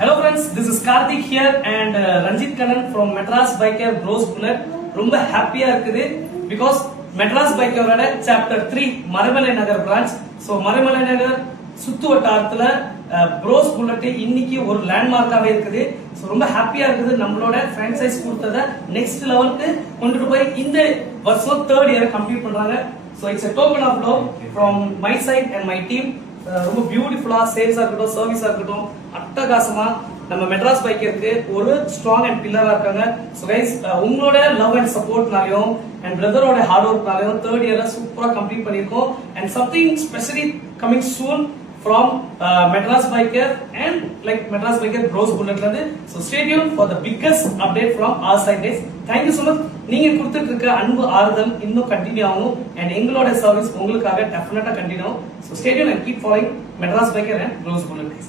Hello friends, this is Karthik here and Ranjit Kannan from Madras Biker Bros Bullet. ரொம்ப ஹாப்பியா இருக்குது because Madras Bikeரோட chapter 3 Maraimalai Nagar branch. So Maraimalai நகர் சுத்து வட்டாரத்துல Bros Bullet இன்னைக்கு ஒரு லேண்ட்மார்க்காவே இருக்குது. So ரொம்ப ஹாப்பியா இருக்குது. நம்மளோட franchise கொடுத்தத next லெவலுக்கு கொண்டுட்டு போய் இந்த வருஷம் 3rd year கம்ப்ளீட் பண்றாங்க. So it's a token of love from my side and my team. ரொம்ப பியூட்டிஃபுல்லா சேல்ஸா இருக்கட்டும் சர்வீஸா இருக்கட்டும் அட்டகாசமா நம்ம மெட்ராஸ் பைக்கருக்கு ஒரு ஸ்ட்ராங் அண்ட் பில்லரா இருக்காங்க. சோ கைஸ் உங்களோட லவ் அண்ட் சப்போர்ட்னாலயும் அண்ட் பிரதரோட ஹார்ட் ஒர்க்னாலயும் 3rd இயர்ல சூப்பரா கம்ப்ளீட் பண்ணிருக்கோம். And something specially coming soon from Madras Biker and like Madras Biker Bros Bullet la. So stay tuned for the biggest update from our side guys. Thank you so much. நீங்க கொடுத்துட்டு இருக்க அன்பு ஆறுதல் இன்னும் continue ஆகும் and எங்களோட service உங்களுக்காக டெஃபினட்டா கண்டினியூ ஆகும். So stay tuned and keep following Madras Biker and Bros Bullet guys.